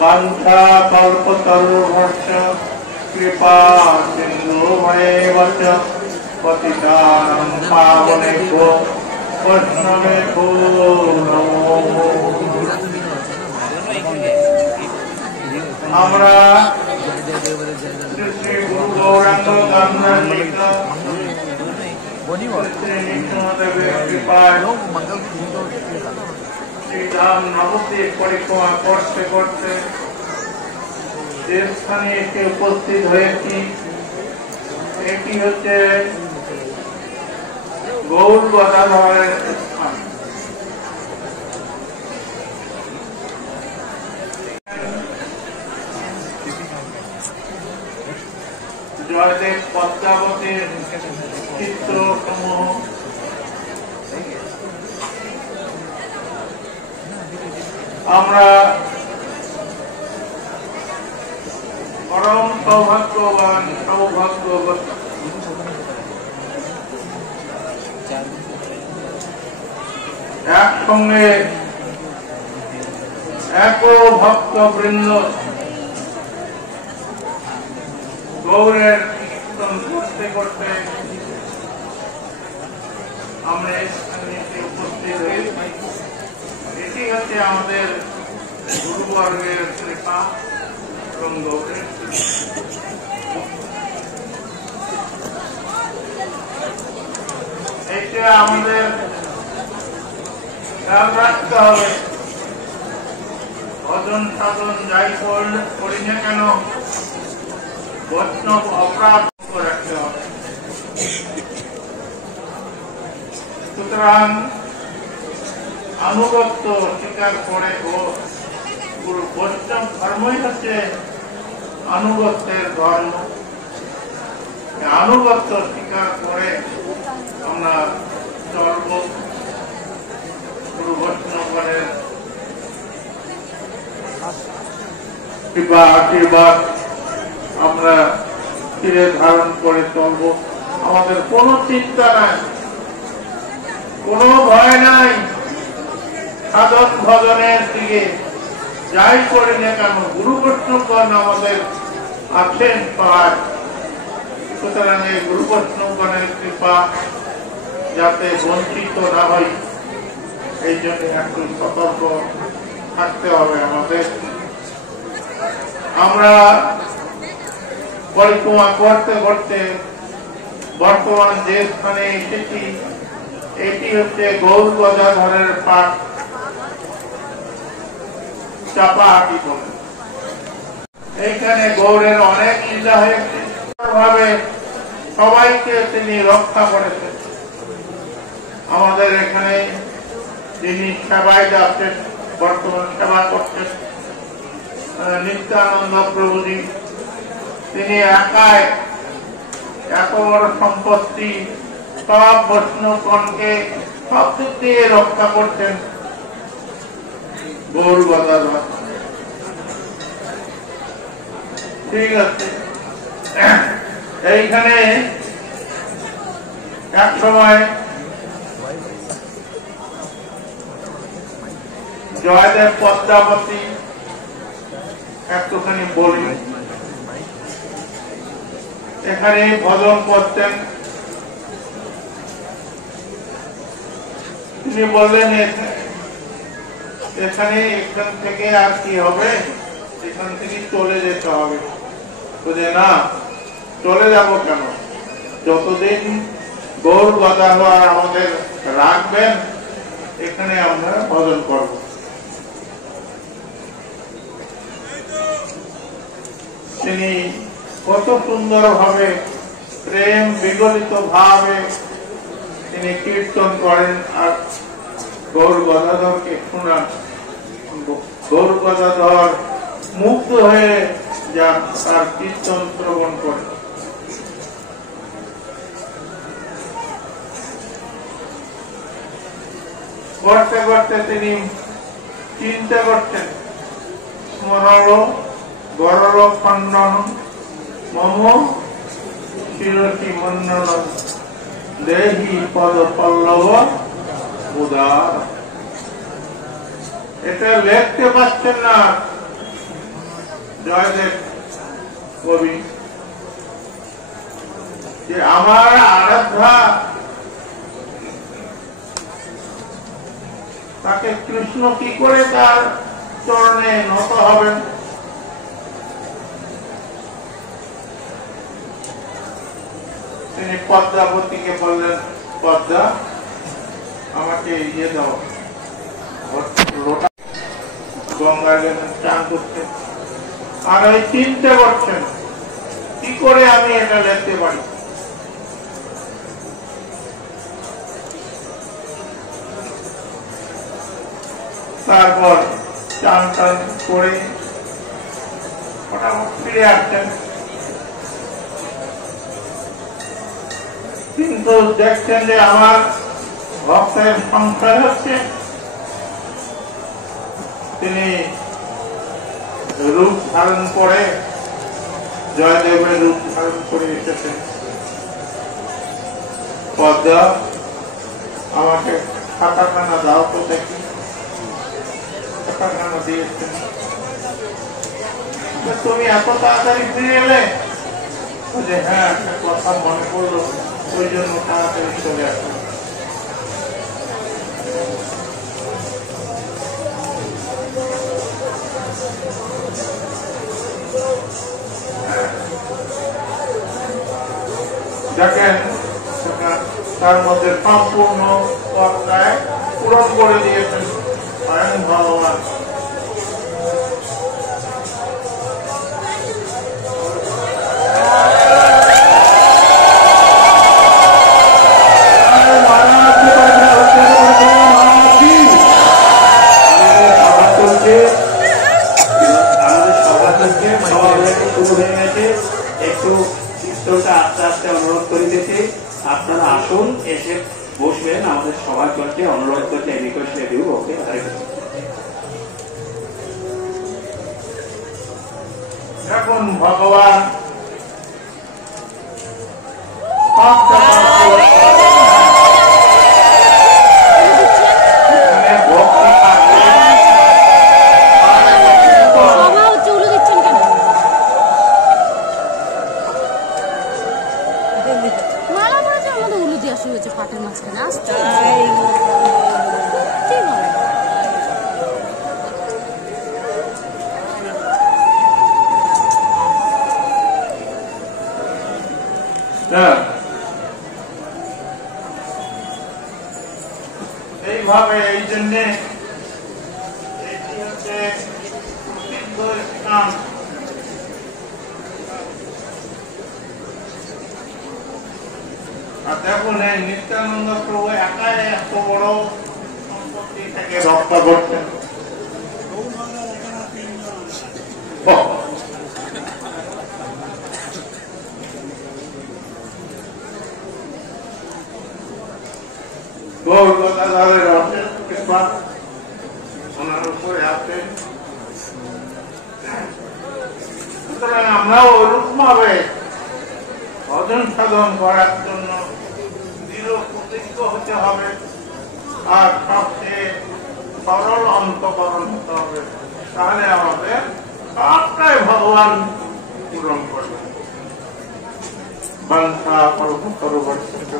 वाञ्छा कल्पतरुभ्यश्च कृपा सिन्धुभ्येव च पतितानां पावनेभ्यो वैष्णवेभ्यो नमो। আমরা শ্রী গুরু গৌরাঙ্গ গান্ধারীত নিত্যদেবের কৃপায় শ্রীধাম নবদ্বীপ পরিক্রমা করতে করতে যে স্থানে এসে উপস্থিত হয়েছি এটি হচ্ছে গৌর গদাধরের স্থান। জয়দেব পদ্মাবতীর চিত্রসমূহ আমরা পরম সৌভাগ্যবান সৌভাগ্যবতী একসঙ্গে এক ভক্তবৃন্দ গৌরের কীর্তন করতে করতে আমরা এখানে উপস্থিত হয়েছি। এটি হচ্ছে আমাদের গুরুবর্গের কৃপা এবং গৌরের এটা আমাদের খেয়াল রাখতে হবে। ভজন সাধন যাই করি না কেন বৈষ্ণব অপরাধ রাখতে হবে। সুতরাং আনুগত্য স্বীকার করে পুরো বৈষ্ণব ধর্মই হচ্ছে আনুগত্যের ধর্ম। আনুগত্য স্বীকার করে আমরা চলব। পুরো বৈষ্ণবের কৃপা আশীর্বাদ আমরা ফিরে ধারণ করে চলব। আমাদের কোনো চিন্তা নাই, কোনো ভয় নাই। সাধন ভজনের দিকে যাই করি না কেন গুরু বৈষ্ণবগণ আমাদের আছেন পাহাড়। সুতরাং এই গুরু বৈষ্ণবগণের কৃপা যাতে বঞ্চিত না হয় এই জন্য একটু সতর্ক থাকতে হবে আমাদের। আমরা পরিক্রমা করতে করতে বর্তমান যে স্থানে এসেছি এটি হচ্ছে গৌর গদাধরের পাঠ চাপাহাটি বলে। এইখানে গৌরের অনেক লীলা হয়েছে, ভাবে সবাইকে তিনি রক্ষা করেছেন। আমাদের এখানে যিনি সেবায় যাচ্ছেন, বর্তমান সেবা করছেন নিত্যানন্দ প্রভুজি, তিনি একাই এত বড় সম্পত্তি সব বৈষ্ণবগণকে সব দিক দিয়ে রক্ষা করছেন গৌর গদাধর। ঠিক আছে, এইখানে এক সময় জয়দেব পদ্মাবতী একটুখানি বলি, এখানে ভজন করতেন। তিনি বললেন এখানে এখান থেকে আর কি হবে, এখান থেকে চলে যেতে হবে। বুঝে না, চলে যাব কেন, যতদিন গৌর গদাধর আমাদের রাখবেন এখানে আমরা ভজন করব। তিনি কত সুন্দর ভাবে প্রেম বিগলিত ভাবে তিনি কীর্তন করেন আর গৌর গদাধরকে শোনান। গৌর গদাধর মুগ্ধ হয়ে যা তার কীর্তন শ্রবণ করে। করতে করতে তিনি চিন্তা করতেন, স্মরণ গরল খণ্ডন মম শিরসি মন্ডন। দেহি পদ পল্লব উদার। এটা লিখতে পারছেন না জয়দেব কবি, যে আমার আরাধ্যা তাকে কৃষ্ণ কি করে তার চরণে নত হবেন। তিনি পদ্মাবতীকে বললেন, পদ্মা আমাকে ইয়ে দাও, লোটা গঙ্গায় গেলেন চান করতে, আর ওই চিনতে পারছেন কি করে আমি এটা লিখতে পারি। তারপর চান টান করে ফটাফট ফিরে আসছেন, কিন্তু দেখছেন যে আমার ভক্তের সংশয় হচ্ছে। তিনি রূপ ধারণ করে, জয়দেবের রূপ ধারণ করে এসেছেন। পদ্মা আমাকে খাতাখানা দাও তো দেখি। খাতাখানা দিয়েছেন। তুমি এত তাড়াতাড়ি ফিরে এলে? হ্যাঁ, একটা কথা মনে পড়লো, ওই জন্য তাড়াতাড়ি চলে আসলো। দেখেন তার মধ্যে সম্পূর্ণ পর্দায় পূরণ করে দিয়েছেন স্বয়ং ভগবান। একটু চিত্রটা আস্তে আস্তে অনুরোধ করিতেছি, আপনারা আসুন, এসে বসবেন, আমাদের সবার করতে অনুরোধ করতে রিকোয়েস্ট দিব। ওকে, এখন ভগবান পাটের মাঝখানে আসছে। এইভাবে এই জন্যে এটি হচ্ছে প্রসিদ্ধ স্থান। আর দেখুন এই নিত্যানন্দ প্রভু একাই এত বড় সম্পত্তি থেকে রক্ষা করছেন। গৌরদাদারের রথের কৃপা ওনার উপরে আছে। সুতরাং আমরাও ওরূপ ভাবে ভজন সাধন করার জন্য দৃঢ় প্রতিজ্ঞ হতে হবে, আর সবচেয়ে সরল অন্তকরণ হতে হবে। তাহলে আমাদের সবটাই ভগবান পূরণ করবেন। বাঞ্ছা কল্পতরু বর্ষিত